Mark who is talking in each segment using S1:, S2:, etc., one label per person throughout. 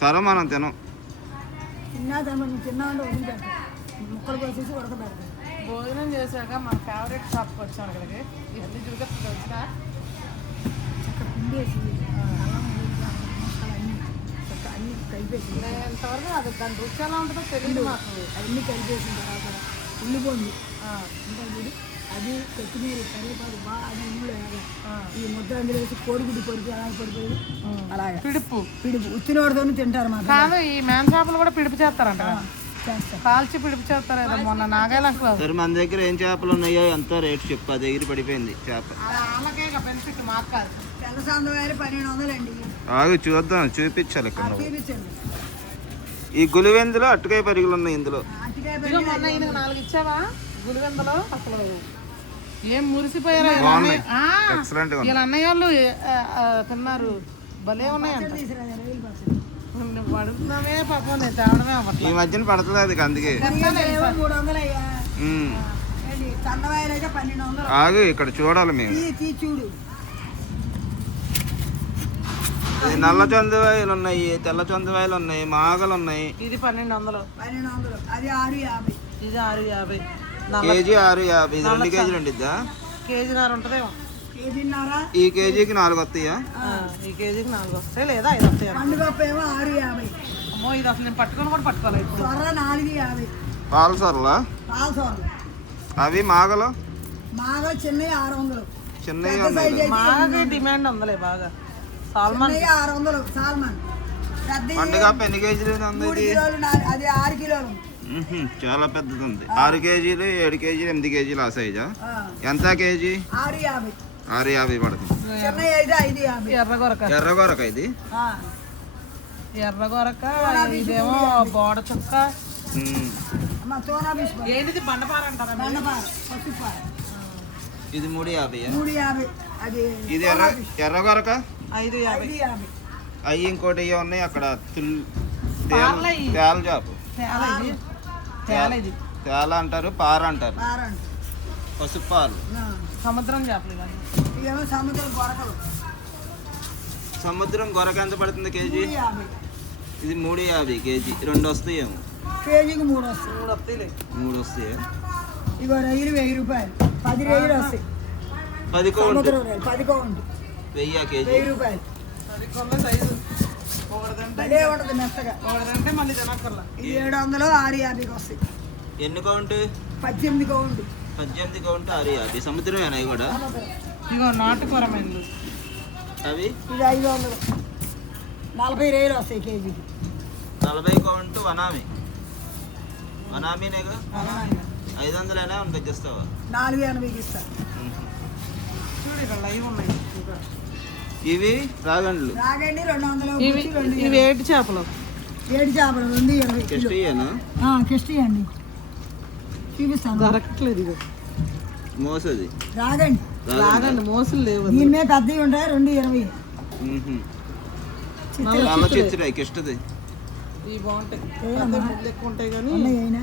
S1: సరే మనం తినం.
S2: భోజనం చేశాక మన ఫేవరెట్ షాప్కి వచ్చాను అక్కడికి. ఇవన్నీ చూపిస్తుంది వచ్చిన?
S3: అన్నీ. చక్కగా అన్నీ కలిపేసి
S2: ఇంతవరకు అది దాని రుచి ఎలా ఉంటుందో తెలియదు మాకు.
S3: అవన్నీ కలిపేసిన తర్వాత ఉల్లిపోండి
S2: ఆ,
S3: ఇంకా అది కొత్తిమీర కరివేపాకు బాగా.
S2: ఆ.
S3: ఈ ముద్ద అందులో వేసి కోడిగుడ్డు పొడికి అలాగే పడిపోయి అలాగే.
S2: పిడుపు.
S3: పిడుపు. ఉత్తినోడితో తింటారు మాకు
S2: కాదు ఈ మేన్ చేపలు కూడా పిడుపు చేస్తారంట కాల్చి పిడుపు చేస్తారు మొన్న నాగాలంకలో
S1: సరే మన దగ్గర ఏం చేపలు ఉన్నాయో ఎంత రేటు చెప్పు. అది ఎగిరి పడిపోయింది చేప.
S2: వాళ్ళకే బెనిఫిట్ మాకు కాదు.
S3: తెల్ల సాందవారి పన్నెండు వందలండి.
S1: ఆగు చూద్దాం. చూపించాలి ఇక్కడ.
S3: చూపించండి.
S1: ఈ గులివెందులో అట్టుకాయ పరిగలు ఉన్నాయి ఇందులో.
S2: నాలుగు ఇచ్చావా? గులివెందలో అసలు ఏం మురిసిపోయారా వీళ్ళ
S1: బాగున్నాయి.
S2: అన్నయ్య- ఆ,
S1: ఎక్సలెంట్గా
S2: వీళ్ళ తిన్నారు. భలే ఉన్నాయంట పడుతున్నావే పాపం నేను తేవడమే
S1: ఈ మధ్యన పడుతుంది అది అందుకే ఆగు ఇక్కడ చూడాలి మేము.
S3: తీ తీ చూడు.
S1: ఇది నల్ల చందవాయలు ఉన్నాయి తెల్ల చందవాయలు ఉన్నాయి మాగలు ఉన్నాయి.
S2: ఇది పన్నెండు వందలు.
S3: పన్నెండు వందలు. అది ఆరు యాభై.
S2: ఇది ఆరు యాభై.
S1: కేజీ ఆరు యాభై ఇది రెండు కేజీలు ఉండిద్దా?
S2: కేజీన్నర ఉంటుందేమో.
S1: ఈ కేజీకి నాలుగు వస్తాయా?
S2: ఆ, ఈ కేజీకి నాలుగు వస్తాయి లేదా? ఐదు వస్తాయి?
S3: పండుగప్ప ఏమో ఆరు యాభై.
S2: అమ్మో ఇది అసలు నేను పట్టుకొని కూడా పట్టుకోవాలి ఇప్పుడు.
S3: సొర్ర నాలుగు యాభై.
S1: పాల సొరలా?
S3: పాల సొర్ర
S1: అవి మాగలు?
S3: మాగా చిన్నవి ఆరు వందలు.
S1: చిన్నవి
S2: బాగా డిమాండ్ ఉందిలే బాగా. సాల్మన్.
S3: ఆరు వందలు సాల్మన్. పెద్ద
S1: పండుగ ఎన్ని కేజీలు
S3: అది ఆరు కిలోలు.
S1: చాలా పెద్దది ఉంది ఆరు కేజీలు ఏడు కేజీలు ఎనిమిది కేజీలు ఆ సైజా?
S3: ఆ,
S1: ఎంత కేజీ?
S3: ఆరు యాభై.
S1: ఆరు యాభై పడుతుంది.
S2: ఎర్రగొరక
S1: ఎర్రగొరక ఇది?
S3: ఆ,
S2: ఎర్రగొరక ఇదేమో బోడ చుక్క. ఏంటిది? బండపార అంటారా
S1: ఇది మూడు యాభై ఇది ఎర్ర ఎర్రగొరక
S2: ఐదు యాభై.
S3: ఐదు యాభై.
S1: అవి ఇంకోటి ఇవి ఉన్నాయి అక్కడ తుల్
S2: ఇవి.
S1: తేల అంటారు పార అంటారు. పసుపు పాలు
S2: సముద్రం చేపలు
S3: ఇవేమో సముద్రం గొరకలు.
S1: సముద్రం గొరక ఎంత పడుతుంది కేజీ? ఇది మూడు యాభై కేజీ. రెండు వస్తాయేమో.
S3: కేజీకి మూడు వస్తాయి.
S2: మూడు వస్తాయిలే.
S1: మూడు వస్తాయి?
S3: ఇగో రొయ్యలు వెయ్యి రూపాయలు. పది రొయ్యలు వస్తాయి.
S1: పది
S3: పది
S1: వెయ్యి కేజీ.
S3: వెయ్యి రూపాయలు. ఉంటుంది మెత్తగా.
S2: ఒకటిదంటే మళ్ళీ తినక్కర్లా.
S3: ఇది ఏడు వందలు ఆరు యాభైకి వస్తాయి
S1: ఎన్ని కౌంట్?
S3: పద్దెనిమిది కౌంట్.
S1: పద్దెనిమిది కౌంట్ ఆరు యాభై. సముద్రమేనా కూడా?
S2: ఇగో నాటుకూరమైంది.
S1: అవి?
S3: ఇది ఐదు వందలు. నలభై రొయ్యలు వస్తాయి కేజీకి.
S1: నలభై కౌంట్ వనామి. వనామీనేగా? ఐదు వందలైనా ఉంటాయి తెస్తావా
S3: నాలుగు ఎనభైకి ఇస్తా.
S2: చూడు ఇక్కడ లైవ్ ఉన్నాయి.
S1: ఇవి రాగండ్లు.
S3: రాగండి రెండు వందలు
S2: ఇవి ఏటి చేపలు.
S3: ఏడు చేపలు రెండు ఇరవై
S1: కెస్టియేనా
S3: అండి చూపిస్తాను.
S2: దొరకట్లేదు ఇగో
S1: మోసది.
S3: రాగండి.
S2: రాగండి మోసులు లేవు
S3: దీని మీద పెద్దవి ఉంటాయి? రెండు ఇరవై.
S1: కిష్టది.
S2: ఇవి బాగుంటాయి. ఎక్కువ ఉంటాయి కానీ.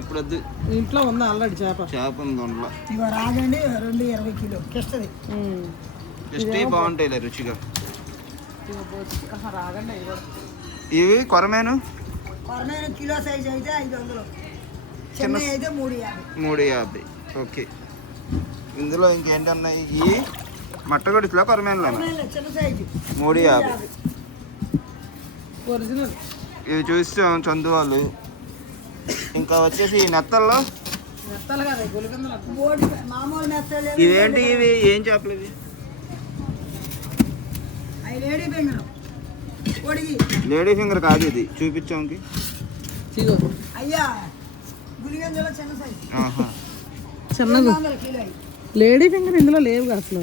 S1: ఇప్పుడు వద్దు
S2: ఇంట్లో ఉంది అల్లడి చేప.
S1: చేప ఉంది
S3: రాగండి రెండు ఇరవై కిలో. కిష్టది.
S1: కిష్టి బాగుంటాయి రుచిగా.
S2: ఇవి
S1: కొరమేను?
S3: కొరమైన కిలో సైజ్ అయితే ఐదు వందలు. చిన్న అయితే మూడు యాభై.
S1: మూడు యాభై. ఓకే. ఇందులో ఇంకేంటి ఉన్నాయి ఈ మట్టగొడిలో కొరమేనులో?
S3: కొరమేను చిన్న సైజు.
S1: మూడు యాభై.
S2: ఒరిజినల్.
S1: ఇవి చూస్తాం చందువాళ్ళు. ఇంకా వచ్చేసి ఈ నెత్తల్లో? ఇవేంటి ఇవి? ఏం చేపలు ఇవి?
S3: Lady
S1: finger. కాదు ఇది. చూపించాంకి
S2: ఇగో
S3: అయ్యా గులిగంజలో చిన్న సైజు.
S1: ఆహా.
S2: చిన్నది. లేడీ ఫింగర్ ఇందులో లేవు అసలు.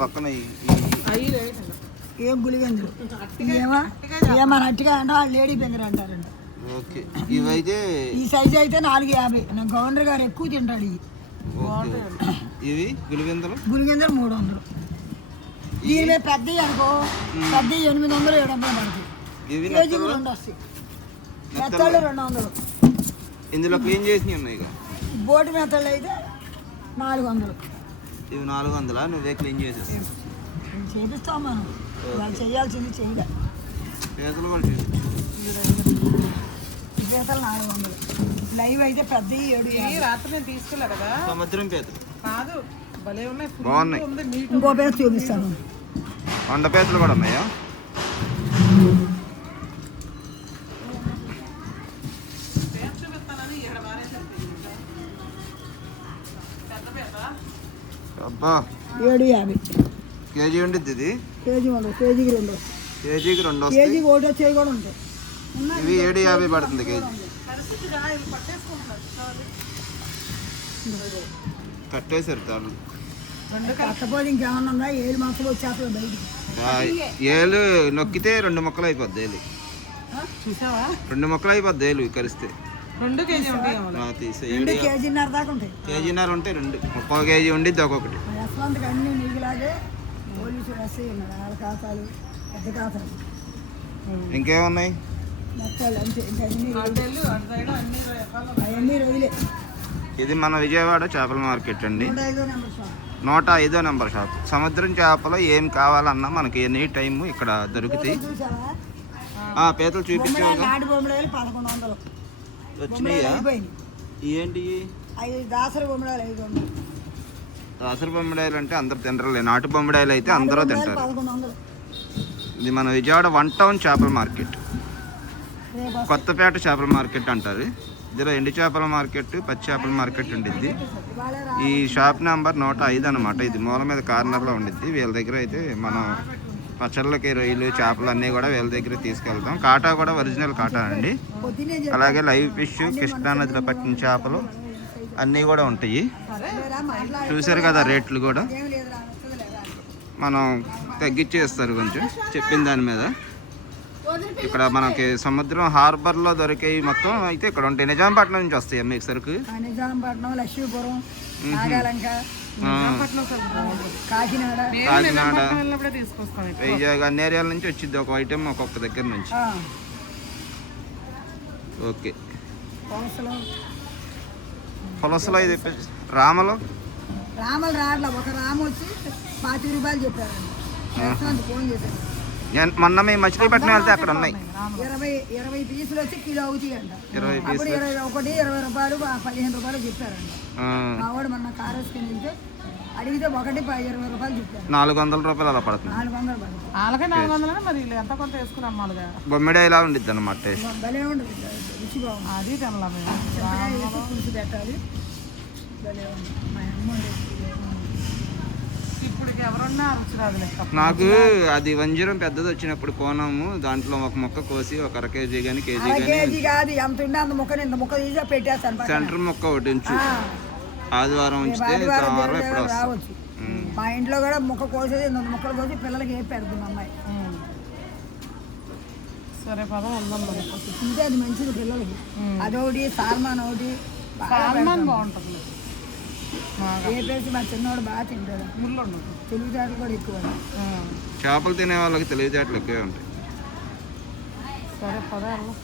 S1: పక్కన
S2: ఫింగర్.
S3: ఏం గులిగంజలు? ఏమా ఏమని అట్టిగా అంటే వాళ్ళు లేడీ బెంగర్ అంటారంట.
S1: ఓకే. ఇవైతే
S3: ఈ సైజు అయితే నాలుగు యాభై. నా గవర్నర్ గారు ఎక్కువ తింటాడు ఇవి
S1: ఇవి గులివిందలు
S3: గులిగంజలు మూడు వందలు. దీని మీద పెద్దవి అనుకో పెద్ద ఎనిమిది వందలు ఏడు వందలు కేజీకి
S1: నెత్తలు
S3: రెండు వస్తాయి. మెత్తళ్ళు రెండు వందలు.
S1: ఇందులో క్లీన్ చేసినవి ఉన్నాయి ఇక?
S3: బోటి మెత్తళ్ళు అయితే నాలుగు వందలు.
S1: ఇవి నాలుగు వందలా? నువ్వే క్లీన్ చేసేసి
S3: చేపిస్తాం మనం? వాళ్ళు చేయాల్సింది చేయలే.
S1: పీతలు కూడా
S3: పీతలు నాలుగు వందలు. లైవ్ అయితే పెద్ద ఏడు
S2: రాత్రి నేను తీసుకెళ్ళా కదా?
S1: సముద్రం పీతలు
S2: కాదు.
S1: బాగున్నాయి.
S2: ఉంది మీట్
S3: ఇంకో పీత చూపిస్తాను.
S1: వంద పీతలు కూడా ఉన్నాయా?
S2: పేరు
S3: ఏడు యాభై.
S1: కేజీ ఉండిద్ది ఇది?
S3: కేజీ ఉండదు కేజీకి రెండు.
S1: కేజీకి రెండు
S3: కేజీకి ఒకటి వచ్చేవి కూడా ఉంటాయి.
S1: ఇవి ఏడు యాభై పడుతుంది కేజీ. కట్టేశారు ఆ, ఏలు నొక్కితే రెండు ముక్కలు అయిపోద్ది ఏలు
S2: చూసావా?
S1: రెండు ముక్కలు అయిపోద్ది ఏలు కలిస్తే.
S2: రెండు
S3: కేజీన్నర దాకా ఉంటాయి.
S1: కేజీన్నర ఉంటే రెండు. ముప్పై కేజీ ఉండిద్ది ఒక్కొక్కటి.
S3: యశ్వంత్కి అన్ని నీకులాగే పోలీసులు ఎస్ఐ ఉన్నారు వాళ్ళ ఖాతాలు పెద్ద ఖాతాలు.
S1: ఇంకేమున్నాయి?
S3: మొత్తాలు అంతే. ఇంకా అన్ని అవన్నీ రోజులే.
S1: ఇది మన విజయవాడ చేపల మార్కెట్ అండి.
S3: నూట ఐదో నెంబర్ షాప్.
S1: సముద్రం చేపలు ఏం కావాలన్నా మనకి ఎనీ టైం ఇక్కడ దొరుకుతాయి. పీతలు
S3: బొమ్మడాలు
S1: వచ్చినాయా? ఏంటి?
S3: దాసరి బొమ్మడాలు
S1: బొమ్మిడాయలు అంటే అందరు తినరులే. నాటు బొమ్మిడాయలు అయితే అందరూ తింటారు. ఇది మన విజయవాడ వన్ టౌన్ చేపల మార్కెట్. కొత్తపేట చేపల మార్కెట్ అంటారు. ఇందులో ఎండు చేపల మార్కెట్ పచ్చి చేపల మార్కెట్ ఉండిద్ది. ఈ షాప్ నెంబర్ నూట ఐదు అనమాట ఇది. మూల మీద కార్నర్లో ఉండిద్ది. వీళ్ళ దగ్గర అయితే మనం పచ్చళ్ళకి రొయ్యలు చేపలు అన్నీ కూడా వీళ్ళ దగ్గర తీసుకెళ్తాం. కాటా కూడా ఒరిజినల్ కాటా అండి. అలాగే లైవ్ ఫిష్ కృష్ణానదిలో పట్టిన చేపలు అన్నీ కూడా ఉంటాయి. చూశారు కదా రేట్లు కూడా? మనం తగ్గించేస్తారు కొంచెం. చెప్పిన దాని మీద. ఇక్కడ మనకి సముద్రం హార్బర్లో దొరికేవి మొత్తం అయితే ఇక్కడ ఉంటాయి. నిజాంపట్నం నుంచి వస్తాయి మీకు సరుకు
S3: నిజాంపట్నం లక్ష్మీపురం నాగాలంక. కాకినాడ.
S1: కాకినాడ.
S2: నిజామాబాద్ వెళ్ళినప్పుడే తీసుకొస్తాను ఎక్కువ.
S1: వైజాగ్ అన్ని ఏరియాల నుంచి వచ్చింది ఒక ఐటెం ఒక్కొక్క దగ్గర నుంచి. ఓకే. పులసలో. ఇది రామలో?
S3: రామలు రాట్ల ఒక రాము వచ్చి పాతి రూపాయలు యశ్వంత్ ఫోన్ చేశారు
S1: నేను మొన్న మేము మచిలీపట్నం వెళ్తే అక్కడ ఉన్నాయి
S3: ఇరవై ఇరవై పీసులు వచ్చి కిలో అవుతాయి అంట
S1: ఇరవై
S3: అప్పుడు
S1: పీసులు
S3: ఇరవై ఒకటి ఇరవై రూపాయలు ఆ పదిహేను రూపాయలు
S1: ఆ,
S3: మొన్న కారు వేసుకుని వెళ్తే అడిగితే ఒకటి ప- ఇరవై రూపాయలు చెప్పారు
S1: నాలుగు వందల రూపాయలు అలా పడుతుంది
S3: నాలుగు వందలు పడుతుంది
S2: వాళ్ళకే నాలుగు వందలనే మరి వీళ్ళు ఎంత కొంత
S1: బొమ్మిడే ఇలా ఉండిద్ది అనమాట టేస్ట్
S3: భలే ఉంటుంది రుచి బాగుంది
S2: అది తినలా మేము
S3: చింతకాయ వేసి పులుసు పెట్టాలి భలే ఉంది మా అమ్మ వండేది.
S2: ఇప్పుడు ఎవరన్నా రుచి రాదు లెక్క
S1: నాకు అది వంజరం పెద్దది వచ్చినప్పుడు కోనము దాంట్లో ఒక మొక్క కోసి ఒక అర కేజీ కానీ కేజీ
S3: కేజీ కాదు ఎంత ఉండే అంత ముక్కని ఇంత ముక్క తీసి పెట్టేస్తాను.
S1: సెంటర్ మొక్క ఒకటి ఉంచు.
S3: ఆ,
S1: ఆదివారం ఉంచితే
S3: ఆదివారం
S1: సోమవారం ఎప్పుడు
S3: రావచ్చు. మా ఇంట్లో కూడా ముక్క కోసేది ఇంత ముక్కలు కోసి పిల్లలకి ఏ పెడుతుంది అమ్మాయి.
S2: సరే పదం
S3: అది మంచిది పిల్లలకి. అదొకటి సాల్మాన్ ఒకటి
S2: సాల్మాన్ బాగుంటుంది. బాగా
S3: వేపేసి మా చిన్నోడు బాగా తింటాడు.
S2: ముళ్ళు
S3: తెలివితేటలు కూడా ఎక్కువ.
S1: చేపలు తినే వాళ్ళకి తెలివితేటలు ఎక్కువే ఉంటాయి.
S2: సరే పద వెళ్దాం